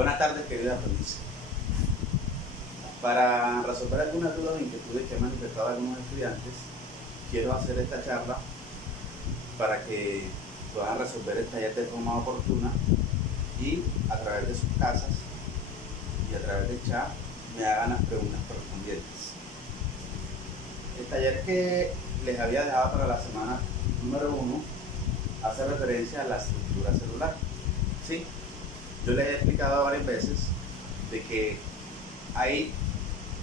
Buenas tardes, querida aprendiz. Para resolver algunas dudas e inquietudes que han manifestado algunos estudiantes, quiero hacer esta charla para que puedan resolver el taller de forma oportuna y a través de sus casas y a través del chat me hagan las preguntas correspondientes. El taller que les había dejado para la semana número 1 hace referencia a la estructura celular. ¿Sí? Yo les he explicado varias veces de que hay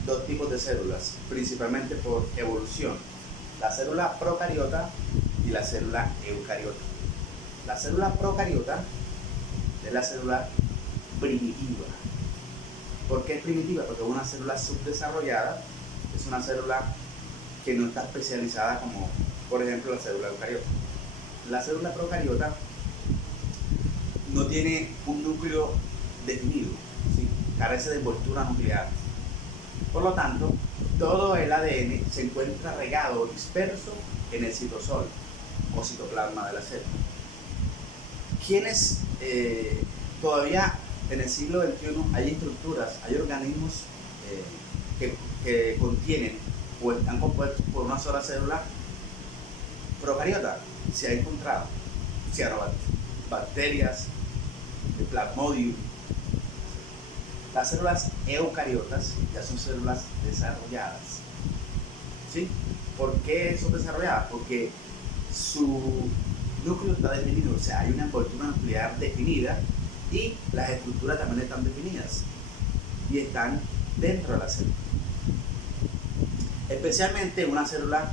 dos tipos de células, principalmente por evolución: la célula procariota y la célula eucariota. La célula procariota es la célula primitiva. ¿Por qué es primitiva? Porque es una célula subdesarrollada, es una célula que no está especializada como, por ejemplo, la célula eucariota. La célula procariota no tiene un núcleo definido, ¿sí? Carece de envoltura nuclear. Por lo tanto, todo el ADN se encuentra regado o disperso en el citosol o citoplasma de la célula. ¿Quiénes todavía en el siglo XXI hay estructuras, hay organismos que contienen o están compuestos por una sola célula procariota? Se ha encontrado cianobacterias, plasmodium. Las células eucariotas ya son células desarrolladas. ¿Sí? ¿Por qué son desarrolladas? Porque su núcleo está definido, o sea, hay una envoltura nuclear definida y las estructuras también están definidas y están dentro de la célula. Especialmente una célula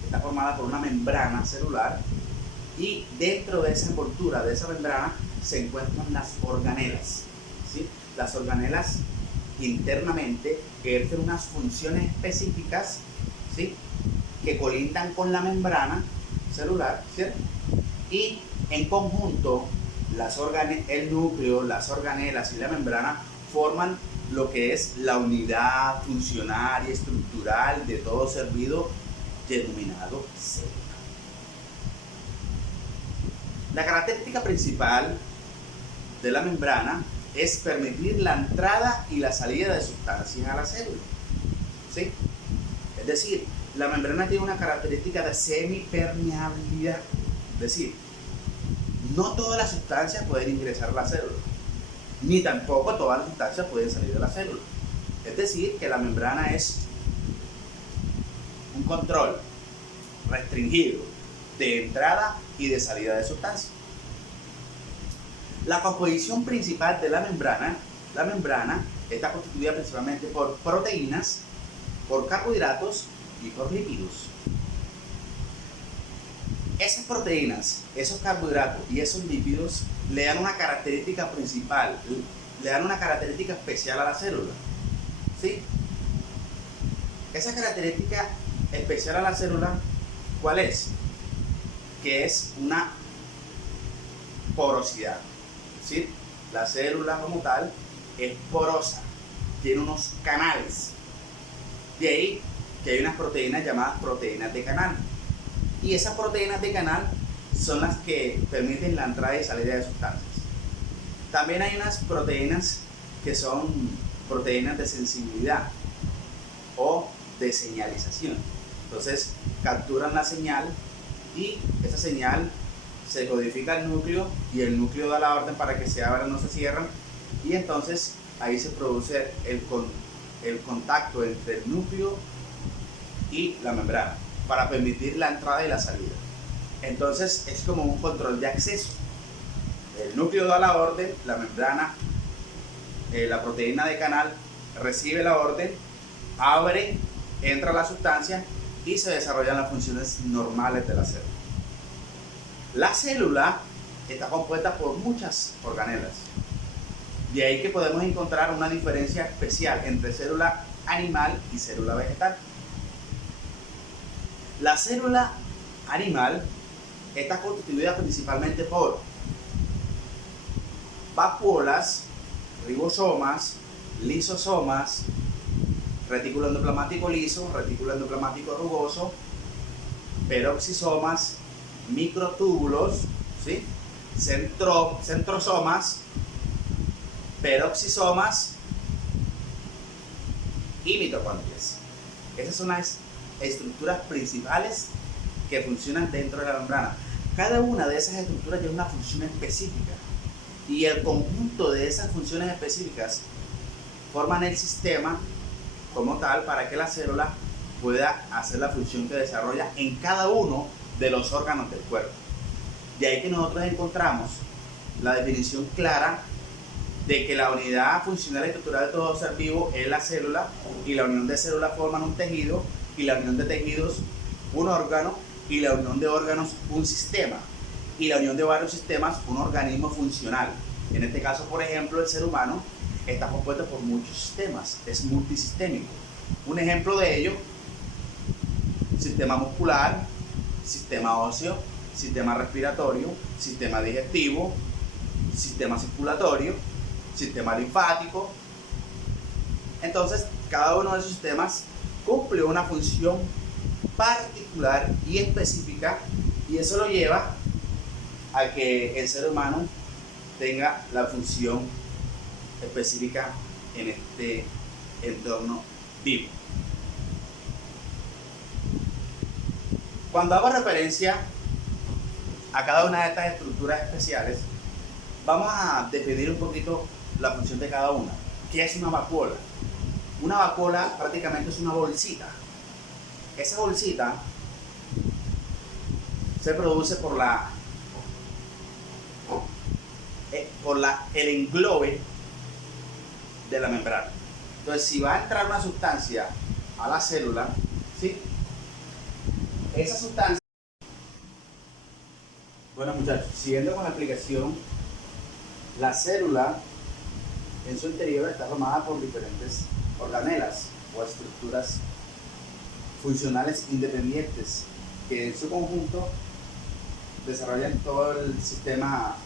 que está formada por una membrana celular y dentro de esa envoltura, de esa membrana, se encuentran las organelas. ¿Sí? Las organelas internamente ejercen unas funciones específicas, ¿sí? Que colindan con la membrana celular, ¿cierto? Y en conjunto el núcleo, las organelas y la membrana forman lo que es la unidad funcional y estructural de todo ser vivo denominado célula. La característica principal de la membrana es permitir la entrada y la salida de sustancias a la célula. ¿Sí? Es decir, la membrana tiene una característica de semipermeabilidad. Es decir, no todas las sustancias pueden ingresar a la célula, ni tampoco todas las sustancias pueden salir de la célula. Es decir, que la membrana es un control restringido de entrada y de salida de sustancias. La composición principal de la membrana está constituida principalmente por proteínas, por carbohidratos y por lípidos. Esas proteínas, esos carbohidratos y esos lípidos le dan una característica principal, le dan una característica especial a la célula. ¿Sí? Esa característica especial a la célula, ¿cuál es? Que es una porosidad. ¿Sí? La célula como tal es porosa, tiene unos canales. De ahí que hay unas proteínas llamadas proteínas de canal. Y esas proteínas de canal son las que permiten la entrada y salida de sustancias. También hay unas proteínas que son proteínas de sensibilidad o de señalización. Entonces capturan la señal y esa señal se codifica el núcleo y el núcleo da la orden para que se abran o no se cierran, y entonces ahí se produce el contacto entre el núcleo y la membrana para permitir la entrada y la salida. Entonces es como un control de acceso. El núcleo da la orden, la membrana, la proteína de canal recibe la orden, abre, entra la sustancia y se desarrollan las funciones normales de la célula. La célula está compuesta por muchas organelas. De ahí que podemos encontrar una diferencia especial entre célula animal y célula vegetal. La célula animal está constituida principalmente por vacuolas, ribosomas, lisosomas, retículo endoplasmático liso, retículo endoplasmático rugoso, peroxisomas, microtúbulos, ¿sí? Centrosomas peroxisomas y mitocondrias. Esas son las estructuras principales que funcionan dentro de la membrana. Cada una de esas estructuras tiene una función específica y el conjunto de esas funciones específicas forman el sistema como tal para que la célula pueda hacer la función que desarrolla en cada uno de los órganos del cuerpo. De ahí que nosotros encontramos la definición clara de que la unidad funcional y estructural de todo ser vivo es la célula, y la unión de células forman un tejido, y la unión de tejidos un órgano, y la unión de órganos un sistema, y la unión de varios sistemas un organismo funcional. En este caso, por ejemplo, el ser humano está compuesto por muchos sistemas, es multisistémico. Un ejemplo de ello: sistema muscular, sistema óseo, sistema respiratorio, sistema digestivo, sistema circulatorio, sistema linfático. Entonces, cada uno de esos sistemas cumple una función particular y específica, y eso lo lleva a que el ser humano tenga la función específica en este entorno vivo. Cuando hago referencia a cada una de estas estructuras especiales, vamos a definir un poquito la función de cada una. ¿Qué es una vacuola? Una vacuola prácticamente es una bolsita. Esa bolsita se produce por el englobe de la membrana. Entonces, si va a entrar una sustancia a la célula, ¿sí? Esa sustancia... Bueno, muchachos, siguiendo con la explicación, la célula en su interior está formada por diferentes organelas o estructuras funcionales independientes que en su conjunto desarrollan todo el sistema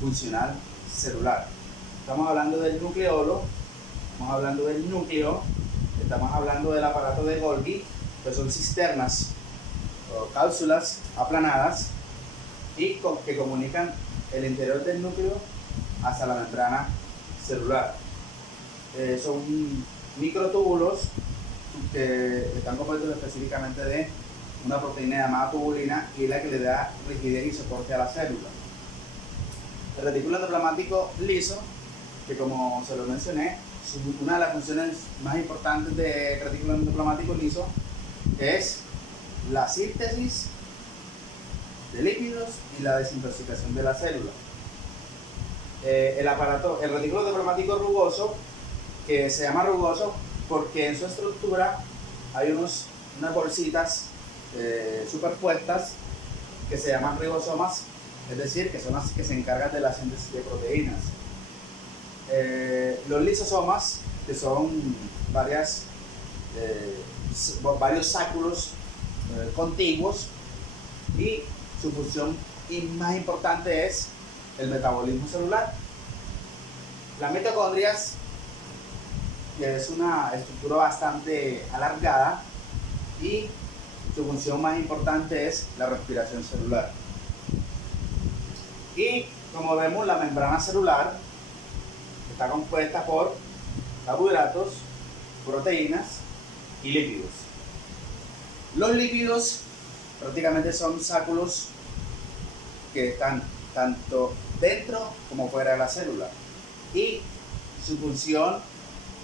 funcional celular. Estamos hablando del nucleolo, estamos hablando del núcleo, estamos hablando del aparato de Golgi, que son cisternas o cápsulas aplanadas y que comunican el interior del núcleo hacia la membrana celular. Son microtúbulos que están compuestos específicamente de una proteína llamada tubulina, y es la que le da rigidez y soporte a la célula. El retículo endoplasmático liso, que como se lo mencioné, una de las funciones más importantes del retículo endoplasmático liso es la síntesis de lípidos y la desintoxicación de la célula. El retículo endoplasmático rugoso, que se llama rugoso porque en su estructura hay unas bolsitas superpuestas que se llaman ribosomas, es decir, que son las que se encargan de la síntesis de proteínas. Los lisosomas, que son varios sáculos contiguos, y su función más importante es el metabolismo celular. Las mitocondrias, que es una estructura bastante alargada, y su función más importante es la respiración celular. Y como vemos, la membrana celular está compuesta por carbohidratos, proteínas y lípidos. Los lípidos prácticamente son sáculos que están tanto dentro como fuera de la célula, y su función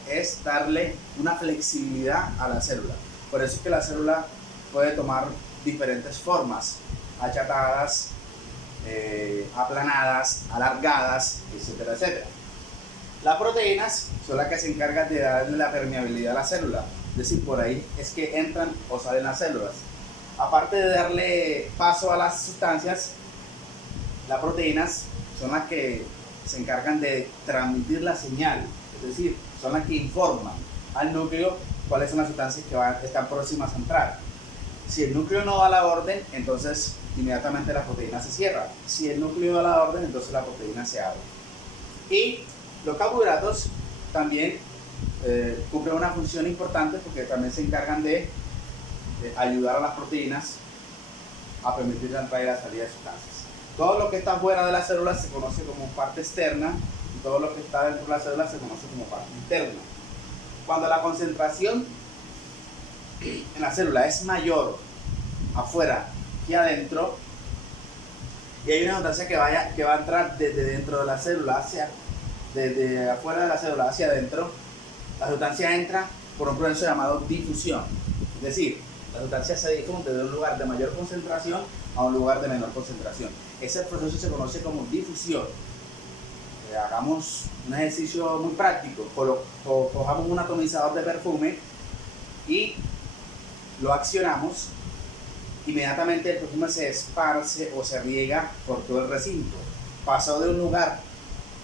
es darle una flexibilidad a la célula. Por eso es que la célula puede tomar diferentes formas: achatadas, aplanadas, alargadas, etcétera, etcétera. Las proteínas son las que se encargan de darle la permeabilidad a la célula, es decir, por ahí es que entran o salen las células. Aparte de darle paso a las sustancias, las proteínas son las que se encargan de transmitir la señal, es decir, son las que informan al núcleo cuáles son las sustancias que están próximas a entrar. Si el núcleo no da la orden, entonces inmediatamente la proteína se cierra. Si el núcleo da la orden, entonces la proteína se abre. Y los carbohidratos también cumplen una función importante, porque también se encargan de ayudar a las proteínas a permitir la entrada y la salida de sustancias. Todo lo que está fuera de la célula se conoce como parte externa, y todo lo que está dentro de la célula se conoce como parte interna. Cuando la concentración en la célula es mayor afuera que adentro, y hay una sustancia que va a entrar desde dentro de la célula desde afuera de la célula hacia adentro, la sustancia entra por un proceso llamado difusión. Es decir, la sustancia se difunde de un lugar de mayor concentración a un lugar de menor concentración. Ese proceso se conoce como difusión. Hagamos un ejercicio muy práctico. Cojamos un atomizador de perfume y lo accionamos. Inmediatamente el perfume se esparce o se riega por todo el recinto. Pasó de un lugar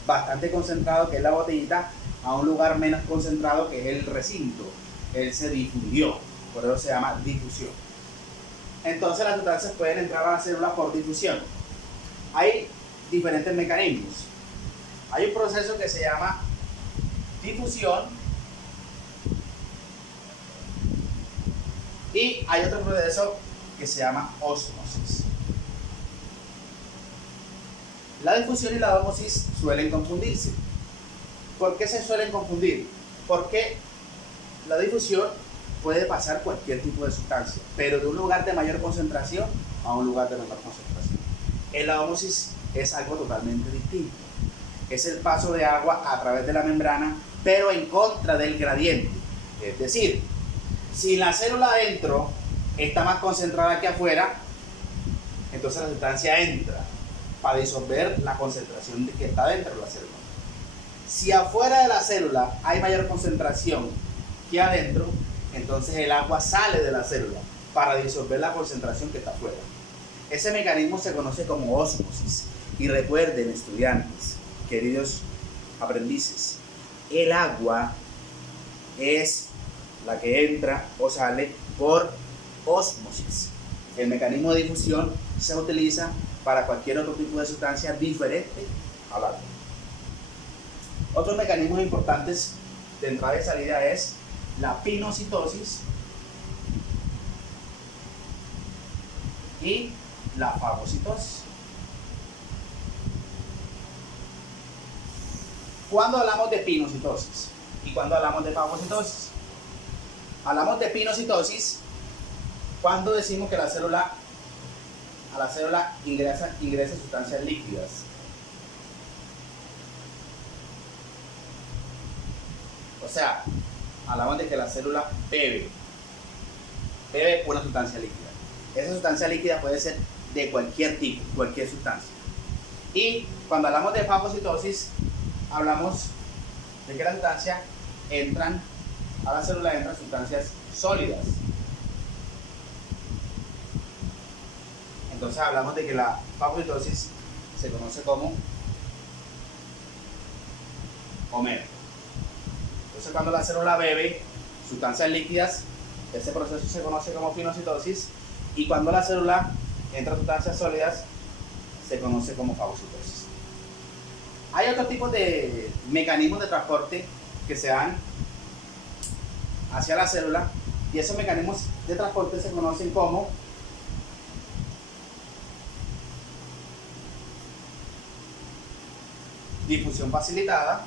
bastante concentrado, que es la botellita, a un lugar menos concentrado, que es el recinto. Él se difundió, por eso se llama difusión. Entonces las sustancias pueden entrar a la célula por difusión. Hay diferentes mecanismos. Hay un proceso que se llama difusión y hay otro proceso que se llama ósmosis. La difusión y la ósmosis suelen confundirse. ¿Por qué se suelen confundir? Porque la difusión puede pasar cualquier tipo de sustancia, pero de un lugar de mayor concentración a un lugar de menor concentración. En la ósmosis es algo totalmente distinto. Es el paso de agua a través de la membrana, pero en contra del gradiente. Es decir, si la célula adentro está más concentrada que afuera, entonces la sustancia entra para disolver la concentración que está dentro de la célula. Si afuera de la célula hay mayor concentración que adentro, entonces el agua sale de la célula para disolver la concentración que está afuera. Ese mecanismo se conoce como ósmosis. Y recuerden, estudiantes, queridos aprendices, el agua es la que entra o sale por ósmosis. El mecanismo de difusión se utiliza para cualquier otro tipo de sustancia diferente al agua. Otros mecanismos importantes de entrada y salida es la pinocitosis y la fagocitosis. ¿Cuándo hablamos de pinocitosis y cuándo hablamos de fagocitosis? Hablamos de pinocitosis cuando decimos que a la célula ingresa sustancias líquidas. O sea, hablamos de que la célula bebe una sustancia líquida. Esa sustancia líquida puede ser de cualquier tipo, cualquier sustancia. Y cuando hablamos de fagocitosis, hablamos de que la sustancia a la célula entran sustancias sólidas. Entonces hablamos de que la fagocitosis se conoce como Homero. Entonces cuando la célula bebe sustancias líquidas, ese proceso se conoce como pinocitosis, y cuando la célula entra sustancias sólidas, se conoce como fagocitosis. Hay otros tipos de mecanismos de transporte que se dan hacia la célula, y esos mecanismos de transporte se conocen como difusión facilitada,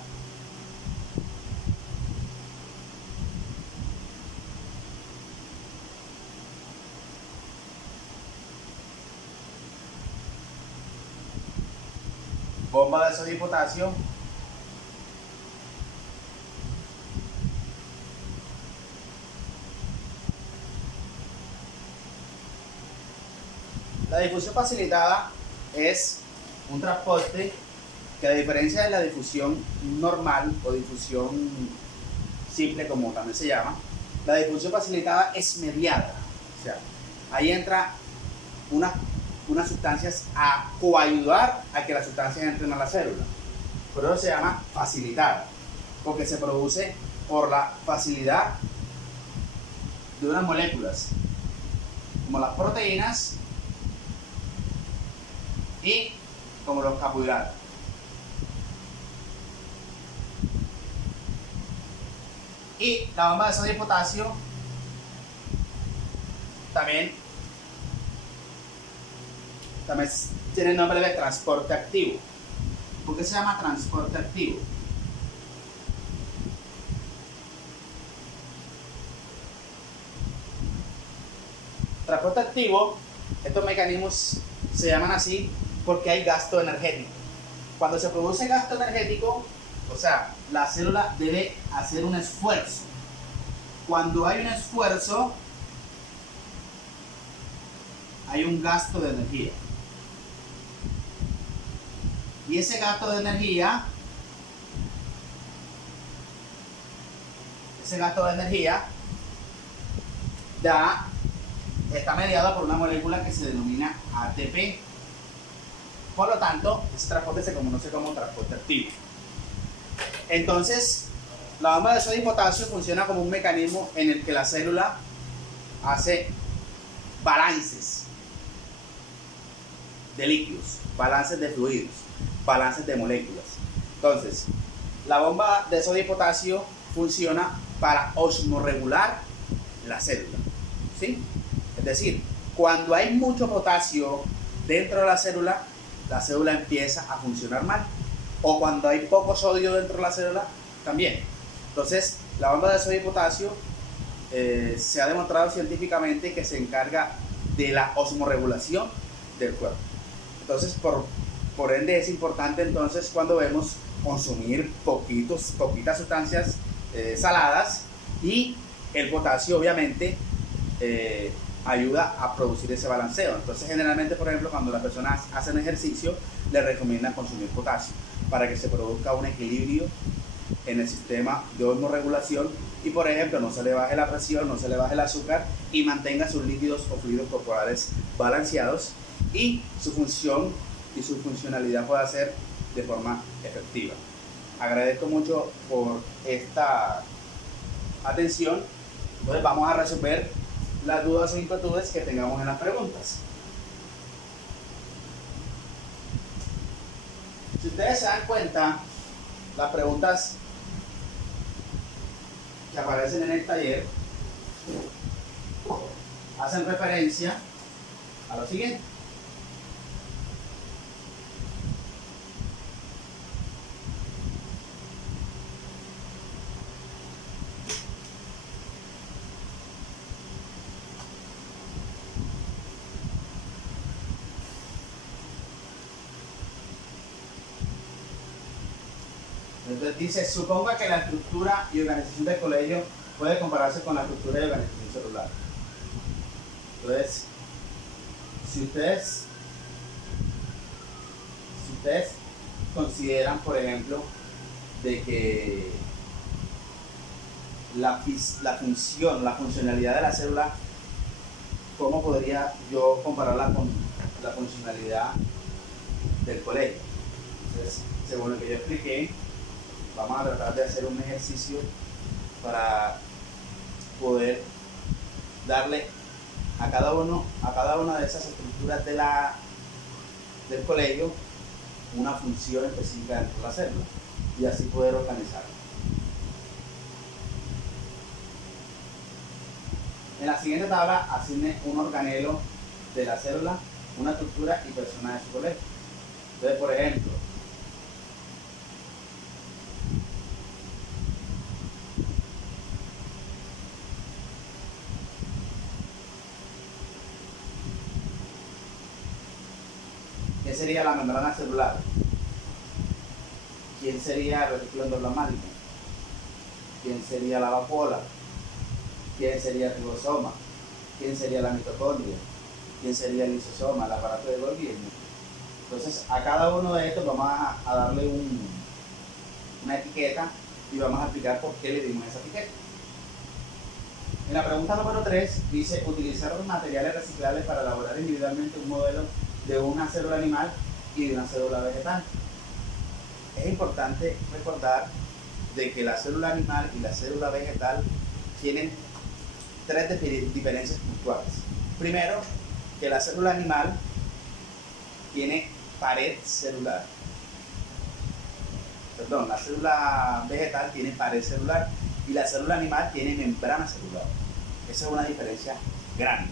bomba de sodio y potasio, la difusión facilitada es un transporte que, a diferencia de la difusión normal o difusión simple, como también se llama, la difusión facilitada es mediada. O sea, ahí entra unas sustancias a coayudar a que las sustancias entren a la célula. Por eso se llama facilitada, porque se produce por la facilidad de unas moléculas, como las proteínas y como los carbohidratos. Y la bomba de sodio y potasio también tiene el nombre de transporte activo. ¿Por qué se llama transporte activo? Transporte activo, estos mecanismos se llaman así porque hay gasto energético. Cuando se produce gasto energético, o sea, la célula debe hacer un esfuerzo. Cuando hay un esfuerzo, hay un gasto de energía. Y ese gasto de energía, está mediado por una molécula que se denomina ATP. Por lo tanto, ese transporte se conoce como transporte activo. Entonces, la bomba de sodio y potasio funciona como un mecanismo en el que la célula hace balances de líquidos, balances de fluidos, balances de moléculas. Entonces, la bomba de sodio y potasio funciona para osmorregular la célula, ¿sí? Es decir, cuando hay mucho potasio dentro de la célula empieza a funcionar mal. O cuando hay poco sodio dentro de la célula, también. Entonces, la bomba de sodio y potasio se ha demostrado científicamente que se encarga de la osmorregulación del cuerpo. Entonces, por ende, es importante entonces cuando vemos consumir poquitas sustancias saladas, y el potasio obviamente ayuda a producir ese balanceo. Entonces, generalmente, por ejemplo, cuando las personas hacen ejercicio, les recomiendan consumir potasio para que se produzca un equilibrio en el sistema de osmorregulación y, por ejemplo, no se le baje la presión, no se le baje el azúcar y mantenga sus líquidos o fluidos corporales balanceados, y su función y su funcionalidad pueda ser de forma efectiva. Agradezco mucho por esta atención. Entonces, vamos a resolver las dudas o inquietudes que tengamos en las preguntas. Si ustedes se dan cuenta, las preguntas que aparecen en el taller hacen referencia a lo siguiente. Entonces dice, suponga que la estructura y organización del colegio puede compararse con la estructura y organización celular. Entonces, si ustedes consideran, por ejemplo, de que la funcionalidad de la célula, ¿cómo podría yo compararla con la funcionalidad del colegio? Entonces, según lo que yo expliqué, vamos a tratar de hacer un ejercicio para poder darle a cada una de esas estructuras del colegio una función específica dentro de la célula y así poder organizarla. En la siguiente tabla asigne un organelo de la célula, una estructura y persona de su colegio. Entonces, por ejemplo, ¿qué sería la membrana celular? ¿Quién sería el retículo endoplasmático? ¿Quién sería la vacuola? ¿Quién sería el ribosoma? ¿Quién sería la mitocondria? ¿Quién sería el lisosoma, el aparato de Golgi? Entonces, a cada uno de estos vamos a darle una etiqueta y vamos a explicar por qué le dimos esa etiqueta. En la pregunta número 3 dice, utilizar los materiales reciclables para elaborar individualmente un modelo de una célula animal y de una célula vegetal. Es importante recordar de que la célula animal y la célula vegetal tienen tres diferencias puntuales. Primero, que la célula animal tiene pared celular. La célula vegetal tiene pared celular y la célula animal tiene membrana celular. Esa es una diferencia grande.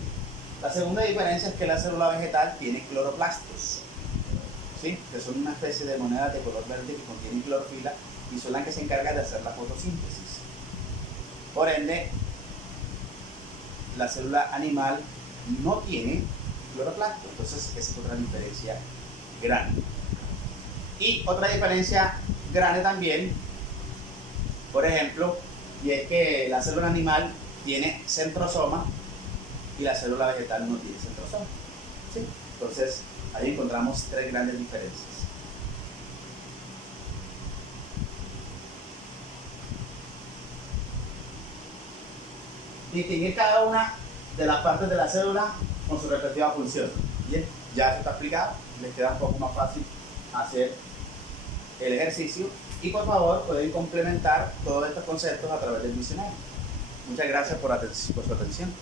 La segunda diferencia es que la célula vegetal tiene cloroplastos, ¿sí? ¿sí? Que son una especie de monedas de color verde que contienen clorofila y son las que se encargan de hacer la fotosíntesis. Por ende, la célula animal no tiene cloroplasto, entonces esa es otra diferencia grande. Y otra diferencia grande también, por ejemplo, y es que la célula animal tiene centrosoma y la célula vegetal no tiene centrosoma, ¿sí? Entonces ahí encontramos tres grandes diferencias. Distinguir cada una de las partes de la célula con su respectiva función. Bien, ya esto está explicado, les queda un poco más fácil hacer el ejercicio y por favor pueden complementar todos estos conceptos a través del diccionario. Muchas gracias por su atención.